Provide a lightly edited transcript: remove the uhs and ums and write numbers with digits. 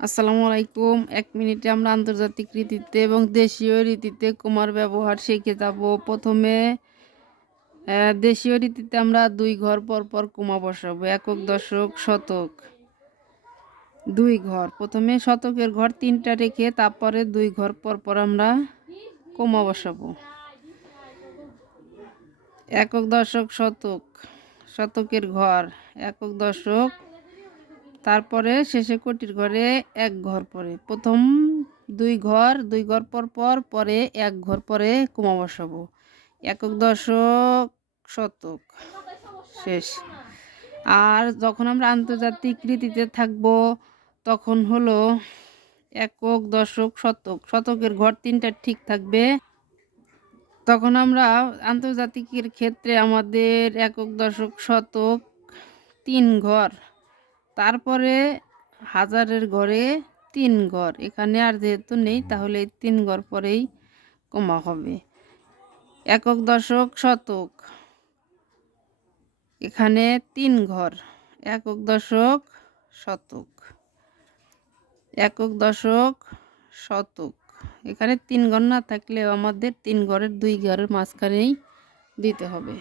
আসসালামু আলাইকুম। ১ মিনিটে আমরা আন্তর্জাতিক রীতিতে এবং দেশীয় রীতিতে কমার ব্যবহার শিখে যাব। প্রথমে দেশীয় রীতিতে আমরা ২ ঘর পর কমা বসাবো। একক, দশক, শতক। ২ ঘর। প্রথমে শতকের ঘর ৩টা রেখে তারপরে ২ ঘর পর আমরা কমা বসাবো। একক, দশক, শতক। শতকের ঘর, একক, দশক, তারপরে শেষে কোটির ঘরে ১ ঘর পরে। প্রথম ২ ঘর পর পরে ১ ঘর পরে কমা বসাবো। একক, দশক, শতক শেষ। আর যখন আমরা আন্তর্জাতিক রীতিতে থাকব তখন হলো একক, দশক, শতক। শতকের ঘর ৩টা ঠিক থাকবে। তখন আমরা আন্তর্জাতিকের ক্ষেত্রে আমাদের একক, দশক, শতক ৩ ঘর, তারপরে হাজারের ঘরে ৩ ঘর। এখানে আর যেহেতু নেই তাহলে এই ৩ ঘর পরেই কমা হবে। একক, দশক, শতক এখানে ৩ ঘর। একক, দশক, শতক। একক, দশক, শতক এখানে ৩ ঘর না থাকলেও আমাদের ৩ ঘরের ২ ঘরের মাঝখানেই দিতে হবে।